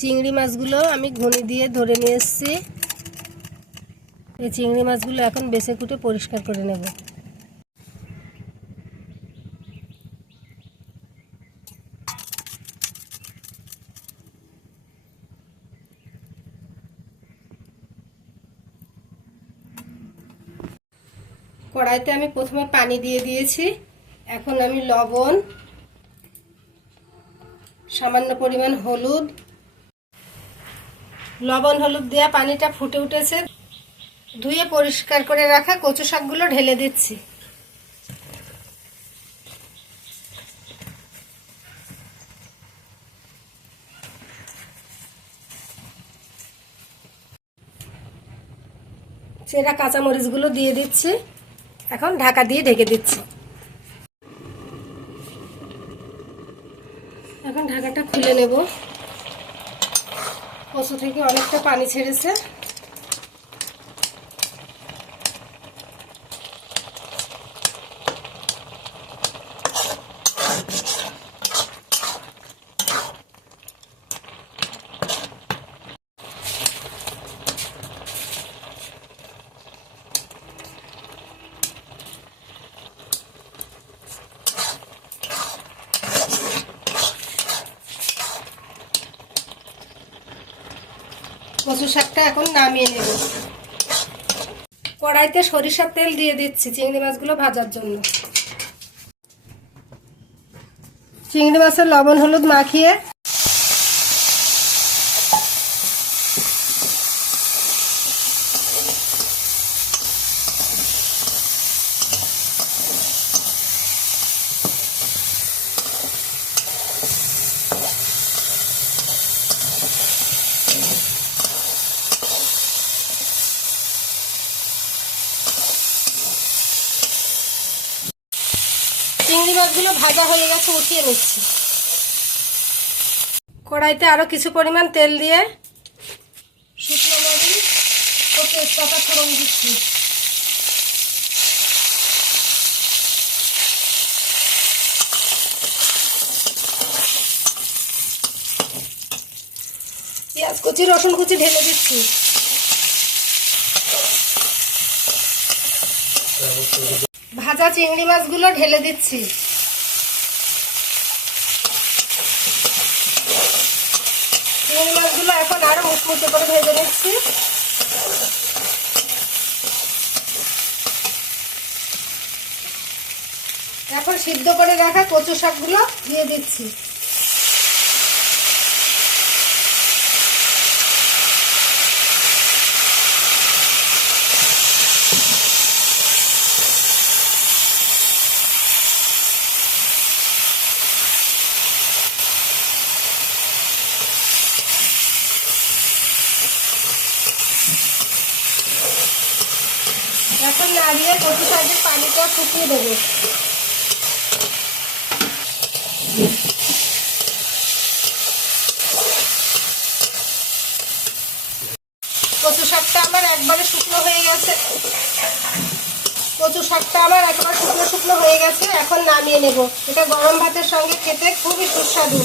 চিংড়ি মাছগুলো আমি ঘুনি দিয়ে ধরে নিয়ে এসেছি। এই চিংড়ি মাছগুলো এখন বেছে কুটে পরিষ্কার করে নেব। কড়াইতে আমি প্রথমে পানি দিয়ে দিয়েছি। এখন আমি লবণ, সামান্য পরিমাণ হলুদ লবণ, হলুদ দেওয়া পানিটা ফুটে উঠেছে। ধুয়ে পরিষ্কার করে রাখা কচু শাকগুলো ঢেলে দিচ্ছি। সেটা কাঁচামরিচগুলো দিয়ে দিচ্ছি। এখন ঢাকা দিয়ে ঢেকে দিচ্ছি। এখন ঢাকাটা খুলে নেব। কচু থেকে অনেকটা পানি ছেড়েছে। কচু শাকটা এখন নামিয়ে নেব। কড়াইতে সরিষার তেল দিয়ে দিচ্ছি চিংড়ি মাছগুলো ভাজার জন্য। চিংড়ি মাছের লবণ হলুদ মাখিয়ে চিংড়ি মাছগুলো ভাজা হয়ে গেছে উঠিয়ে নিচ্ছি। কড়াইতে আরও কিছু পরিমাণ তেল দিয়ে শুকনো মরিচ ও তেজপাতা ফোড়ন দিচ্ছি। পেঁয়াজ কুচি রসুন কুচি ঢেলে দিচ্ছি। ভাজা চিংড়ি মাছগুলো ঢেলে দিচ্ছি। চিংড়ি মাছগুলো এখন আরও মুচমুচে করে ভেজে নিচ্ছি। এখন সিদ্ধ করে রাখা কচু শাকগুলো দিয়ে দিচ্ছি। এখন নাড়িয়ে কচু শাকের পানিটা ফুটিয়ে দেবো। কচু শাকটা আমার একবারে শুকনো হয়ে গেছে। কচু শাকটা আমার একবার শুকনো শুকনো হয়ে গেছে, এখন নামিয়ে নেব। এটা গরম ভাতের সঙ্গে খেতে খুবই সুস্বাদু।